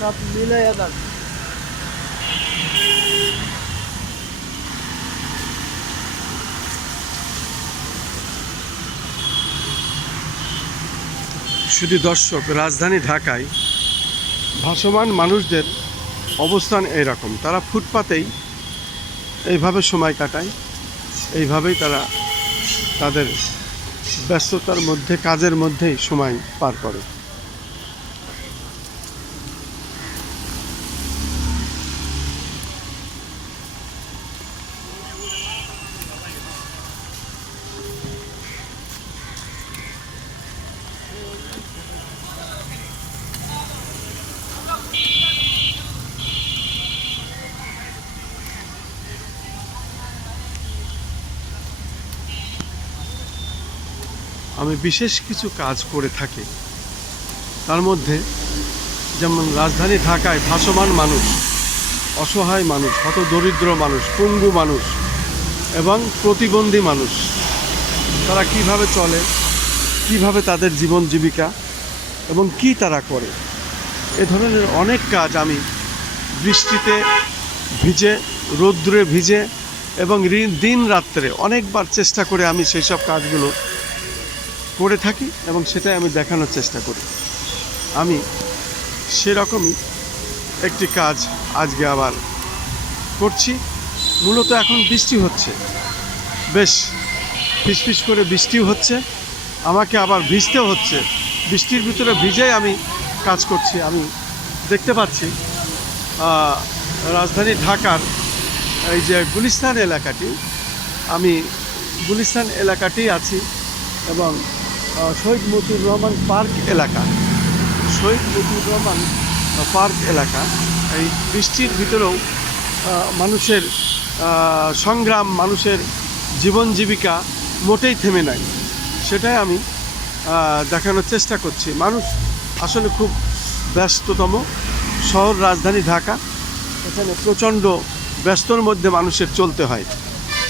সব মিলে যাবে। শুধু দর্শক, রাজধানী ঢাকায় ভাসমান মানুষদের অবস্থান এইরকম। তারা ফুটপাতেই এইভাবে সময় কাটায়, এইভাবেই তারা তাদের ব্যস্ততার মধ্যে, কাজের মধ্যেই সময় পার করে। আমি বিশেষ কিছু কাজ করে থাকি, তার মধ্যে যেমন রাজধানী ঢাকায় ভাসমান মানুষ, অসহায় মানুষ, হতদরিদ্র মানুষ, পঙ্গু মানুষ এবং প্রতিবন্ধী মানুষ, তারা কিভাবে চলে, কিভাবে তাদের জীবন জীবিকা এবং কি তারা করে, এ ধরনের অনেক কাজ আমি বৃষ্টিতে ভিজে, রৌদ্রে ভিজে এবং দিন রাত্রে অনেকবার চেষ্টা করে আমি সেই সব কাজগুলো করে থাকি এবং সেটাই আমি দেখানোর চেষ্টা করি। আমি সেরকমই একটি কাজ আজকে আবার করছি। মূলত এখন বৃষ্টি হচ্ছে, বেশ ফিসফিস করে বৃষ্টিও হচ্ছে, আমাকে আবার ভিজতেও হচ্ছে। বৃষ্টির ভিতরে ভিজেই আমি কাজ করছি। আমি দেখতে পাচ্ছি রাজধানী ঢাকার এই যে গুলিস্তান এলাকাটি, আমি গুলিস্তান এলাকাতেই আছি এবং শহীদ মতিউর রহমান পার্ক এলাকা, শহীদ মতিউর রহমান পার্ক এলাকা, এই বৃষ্টির ভিতরেও মানুষের সংগ্রাম, মানুষের জীবন জীবিকা মোটেই থেমে নাই, সেটাই আমি দেখানোর চেষ্টা করছি। মানুষ আসলে খুব ব্যস্ততম শহর রাজধানী ঢাকা, এখানে প্রচণ্ড ব্যস্তর মধ্যে মানুষের চলতে হয়,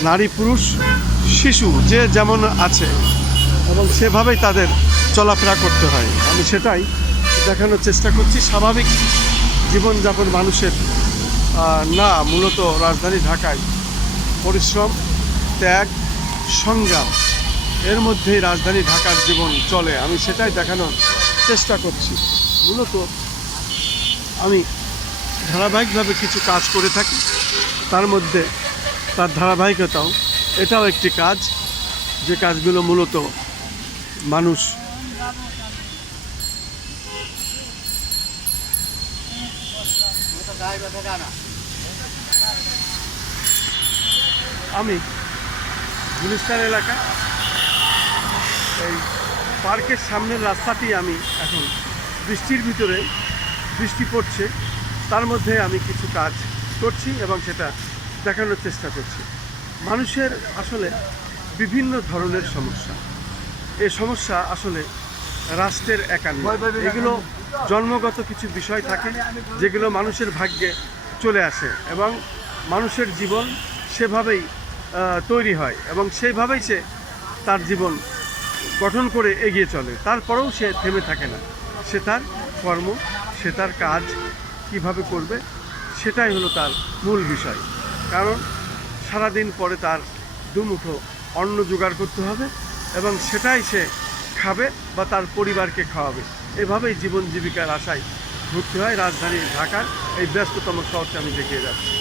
নারী পুরুষ শিশু যে যেমন আছে এবং সেভাবেই তাদের চলাফেরা করতে হয়। আমি সেটাই দেখানোর চেষ্টা করছি। স্বাভাবিক জীবনযাপন মানুষের না, মূলত রাজধানী ঢাকায় পরিশ্রম, ত্যাগ, সংগ্রাম, এর মধ্যেই রাজধানী ঢাকার জীবন চলে। আমি সেটাই দেখানোর চেষ্টা করছি। মূলত আমি ধারাবাহিকভাবে কিছু কাজ করে থাকি, তার মধ্যে তার ধারাবাহিকতাও এটাও একটি কাজ, যে কাজগুলো মূলত মানুষ আমি গুলিস্তান এলাকা এই পার্কের সামনের রাস্তাটি আমি এখন বৃষ্টির ভিতরে, বৃষ্টি পড়ছে তার মধ্যে আমি কিছু কাজ করছি এবং সেটা দেখানোর চেষ্টা করছি। মানুষের আসলে বিভিন্ন ধরনের সমস্যা, এই সমস্যা আসলে রাষ্ট্রের একা নয়, এগুলো জন্মগত কিছু বিষয় থাকে যেগুলো মানুষের ভাগ্যে চলে আসে এবং মানুষের জীবন সেভাবেই তৈরি হয় এবং সেইভাবেই সে তার জীবন গঠন করে এগিয়ে চলে। তারপরেও সে থেমে থাকে না, সে তার কর্ম, সে তার কাজ কিভাবে করবে সেটাই হলো তার মূল বিষয়। কারণ সারাদিন পরে তার দুমুঠো অন্ন জোগাড় করতে হবে এবং সেটাই সে খাবে বা তার পরিবারকে খাওয়াবে। এভাবেই জীবন জীবিকার আশায় ঘুরতে হয় রাজধানী ঢাকার এই ব্যস্ততম শহরটা আমি দেখিয়ে যাচ্ছি।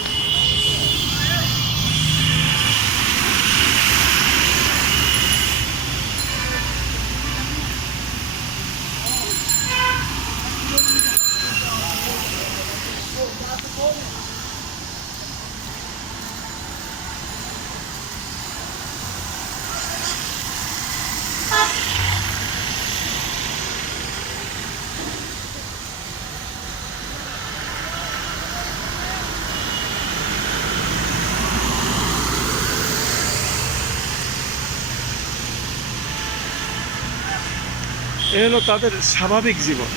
এ হলো তাদের স্বাভাবিক জীবন।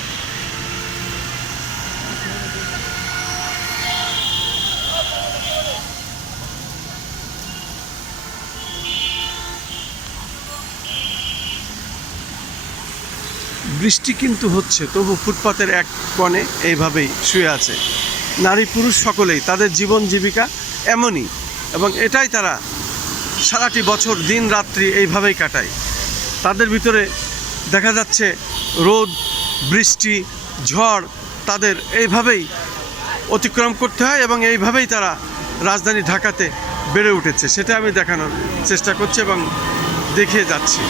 বৃষ্টি কিন্তু হচ্ছে, তবু ফুটপাতের এক কোণে এইভাবেই শুয়ে আছে। নারী পুরুষ সকলেই, তাদের জীবন জীবিকা এমনই, এবং এটাই তারা সারাটি বছর দিন রাত্রি এইভাবেই কাটায়। তাদের ভিতরে দেখা যাচ্ছে রোদ, বৃষ্টি, ঝড় তাদের এইভাবেই অতিক্রম করতে হয়, এবং এইভাবেই তারা রাজধানী ঢাকাতে বেড়ে উঠেছে। সেটা আমি দেখানোর চেষ্টা করছি এবং দেখিয়ে যাচ্ছি।